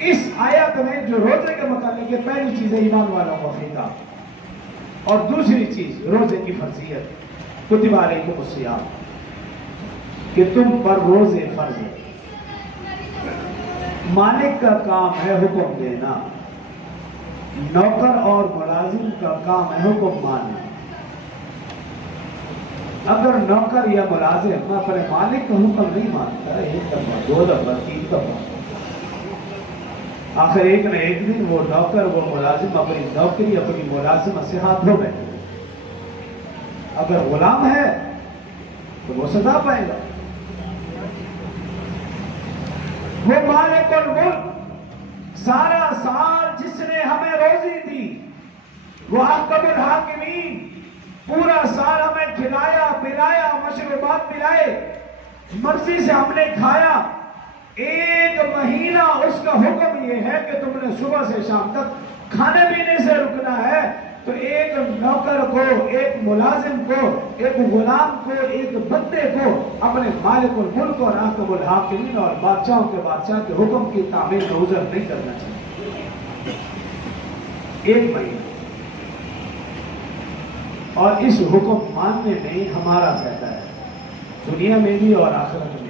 اس آیت میں جو روزے کے متعلق ہے، پہلی چیز ہے ایمان والوں کو خطاب، اور دوسری چیز روزے کی فرضیت، کتب علیکم الصیام، کہ تم پر روزے فرض ہے۔ مالک کا کام ہے حکم دینا، نوکر اور ملازم کا کام ہے حکم ماننا۔ اگر نوکر یا ملازم اپنے مالک کا حکم نہیں مانتا، ایک دفعہ، دو دفعہ، تین دفعہ، آخر ایک نہ ایک دن وہ نوکر وہ ملازم اپنی نوکری اپنی ملازمت سے ہاتھ دھو بیٹھے۔ اگر غلام ہے تو وہ سزا پائے گا۔ وہ مالک الملک سارا سال جس نے ہمیں روزی دی، وہ حاکم الحاکمین پورا سال ہمیں کھلایا پلایا، مشروبات پلائے، مرضی سے ہم نے کھایا، ایک مہینہ اس کا حکم یہ ہے کہ تم نے صبح سے شام تک کھانے پینے سے رکنا ہے، تو ایک نوکر کو، ایک ملازم کو، ایک غلام کو، ایک بندے کو اپنے مالک الملک اور حاکم الحاکمین اور بادشاہوں کے بادشاہ کے حکم کی تعمیل میں عذر نہیں کرنا چاہیے۔ ایک مہینہ، اور اس حکم ماننے میں ہمارا فائدہ ہے، دنیا میں بھی اور آخرت میں۔